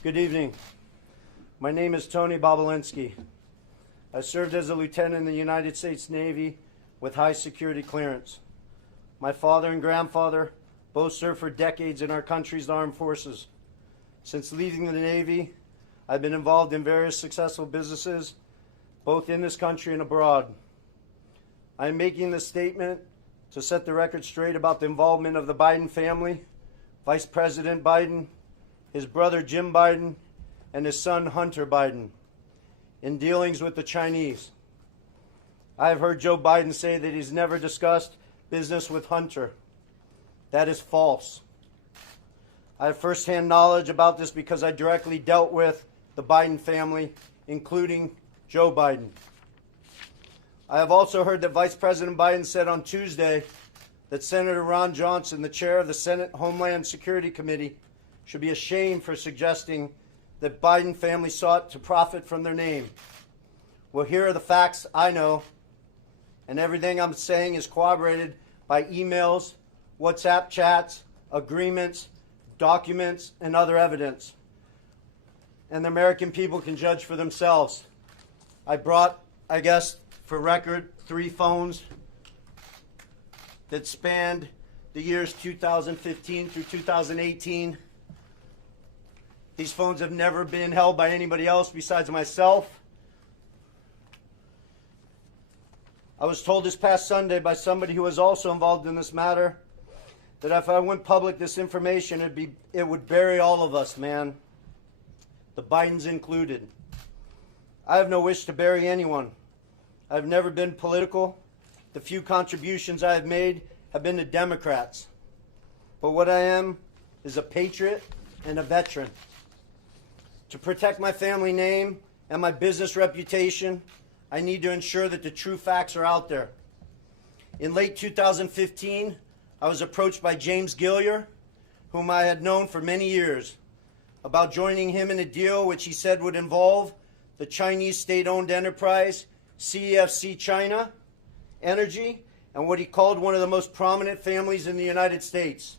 Good evening. My name is Tony Bobulinski. I served as a lieutenant in the United States Navy with high security clearance. My father and grandfather both served for decades in our country's armed forces. Since leaving the Navy, I've been involved in various successful businesses, both in this country and abroad. I am making this statement to set the record straight about the involvement of the Biden family, Vice President Biden, his brother Jim Biden, and his son Hunter Biden in dealings with the Chinese. I have heard Joe Biden say that he's never discussed business with Hunter. That is false. I have firsthand knowledge about this because I directly dealt with the Biden family, including Joe Biden. I have also heard that Vice President Biden said on Tuesday that Senator Ron Johnson, the chair of the Senate Homeland Security Committee, should be ashamed for suggesting that Biden family sought to profit from their name. Well, here are the facts I know, and everything I'm saying is corroborated by emails, WhatsApp chats, agreements, documents, and other evidence. And the American people can judge for themselves. I brought, I guess, for record, 3 phones that spanned the years 2015 through 2018. These phones have never been held by anybody else besides myself. I was told this past Sunday by somebody who was also involved in this matter that if I went public this information, it would bury all of us, man. The Bidens included. I have no wish to bury anyone. I've never been political. The few contributions I have made have been to Democrats. But what I am is a patriot and a veteran. To protect my family name and my business reputation, I need to ensure that the true facts are out there. In late 2015, I was approached by James Gilliar, whom I had known for many years, about joining him in a deal which he said would involve the Chinese state-owned enterprise CEFC China Energy and what he called one of the most prominent families in the United States.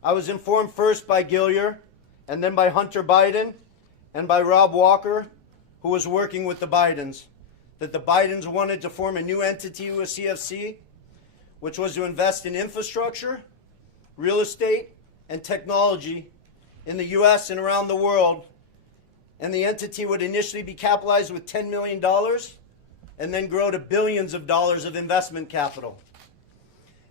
I was informed first by Gilliar and then by Hunter Biden and by Rob Walker, who was working with the Bidens, that the Bidens wanted to form a new entity with CFC, which was to invest in infrastructure, real estate, and technology in the U.S. and around the world. And the entity would initially be capitalized with $10 million and then grow to billions of dollars of investment capital.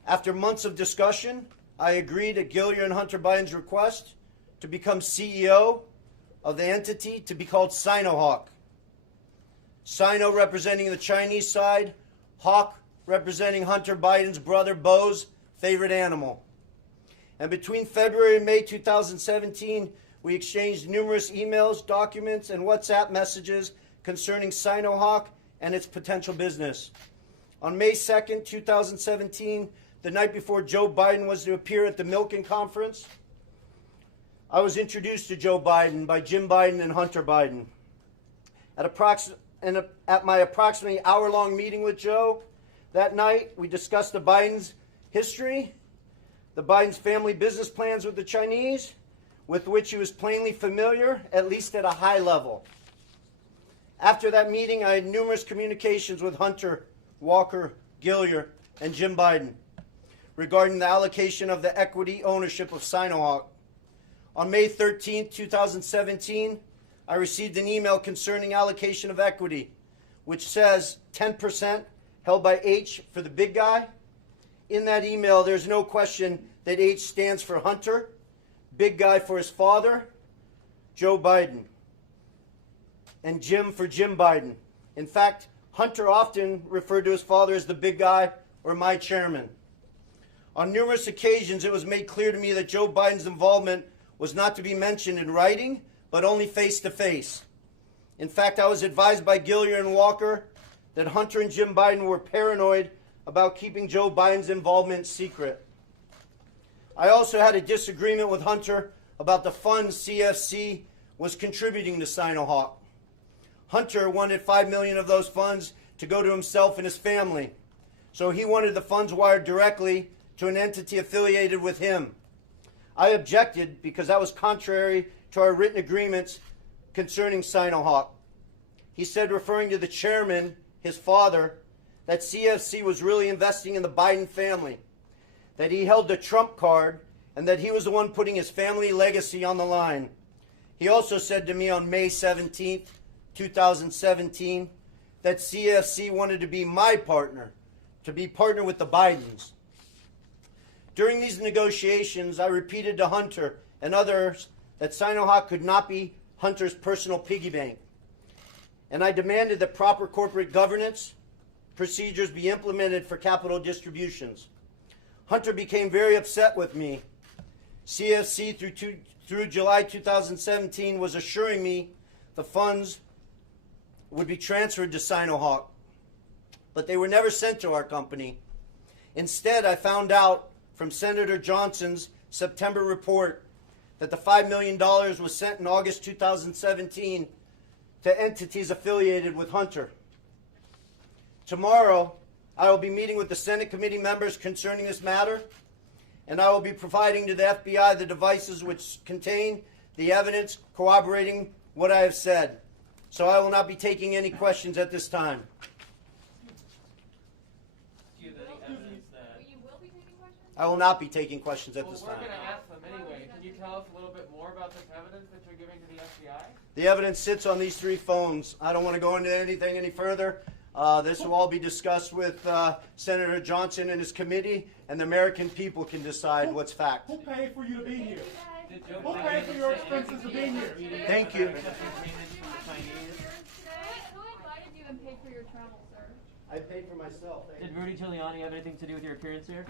After months of discussion, I agreed at Gilliar and Hunter Biden's request to become CEO of the entity to be called Sinohawk. Sino representing the Chinese side, Hawk representing Hunter Biden's brother Bo's favorite animal. And between February and May 2017, we exchanged numerous emails, documents, and WhatsApp messages concerning Sinohawk and its potential business. On May 2nd, 2017, the night before Joe Biden was to appear at the Milken Conference, I was introduced to Joe Biden by Jim Biden and Hunter Biden. At my approximately hour-long meeting with Joe that night, we discussed the Biden's history, the Biden's family business plans with the Chinese, with which he was plainly familiar, at least at a high level. After that meeting, I had numerous communications with Hunter, Walker, Gilliar, and Jim Biden regarding the allocation of the equity ownership of Sinohawk. On May 13, 2017, I received an email concerning allocation of equity, which says 10% held by H for the big guy. In that email, there's no question that H stands for Hunter, big guy for his father, Joe Biden, and Jim for Jim Biden. In fact, Hunter often referred to his father as the big guy or my chairman. On numerous occasions, it was made clear to me that Joe Biden's involvement was not to be mentioned in writing, but only face-to-face. In fact, I was advised by Gilliar and Walker that Hunter and Jim Biden were paranoid about keeping Joe Biden's involvement secret. I also had a disagreement with Hunter about the funds CFC was contributing to Sinohawk. Hunter wanted $5 million of those funds to go to himself and his family, so he wanted the funds wired directly to an entity affiliated with him. I objected because that was contrary to our written agreements concerning Sinohawk. He said, referring to the chairman, his father, that CFC was really investing in the Biden family, that he held the Trump card, and that he was the one putting his family legacy on the line. He also said to me on May 17th, 2017, that CFC wanted to be my partner, to be partner with the Bidens. During these negotiations, I repeated to Hunter and others that Sinohawk could not be Hunter's personal piggy bank. And I demanded that proper corporate governance procedures be implemented for capital distributions. Hunter became very upset with me. CFC through July 2017 was assuring me the funds would be transferred to Sinohawk, but they were never sent to our company. Instead, I found out from Senator Johnson's September report that the $5 million was sent in August 2017 to entities affiliated with Hunter. Tomorrow, I will be meeting with the Senate committee members concerning this matter, and I will be providing to the FBI the devices which contain the evidence corroborating what I have said. So I will not be taking any questions at this time. Do you have any evidence that... You will be taking questions? I will not be taking questions at this Well, we're time. going to ask them anyway. Can you tell us a little bit more about this evidence that you're giving to the FBI? The evidence sits on these 3 phones. I don't want to go into anything any further. This will all be discussed with Senator Johnson and his committee, and the American people can decide what's fact. Who paid for you to be here? Did Joe Who paid for your expenses to be here? Thank you. Who invited you and paid for your travel, sir? I paid for myself. Did Rudy Giuliani have anything to do with your appearance here?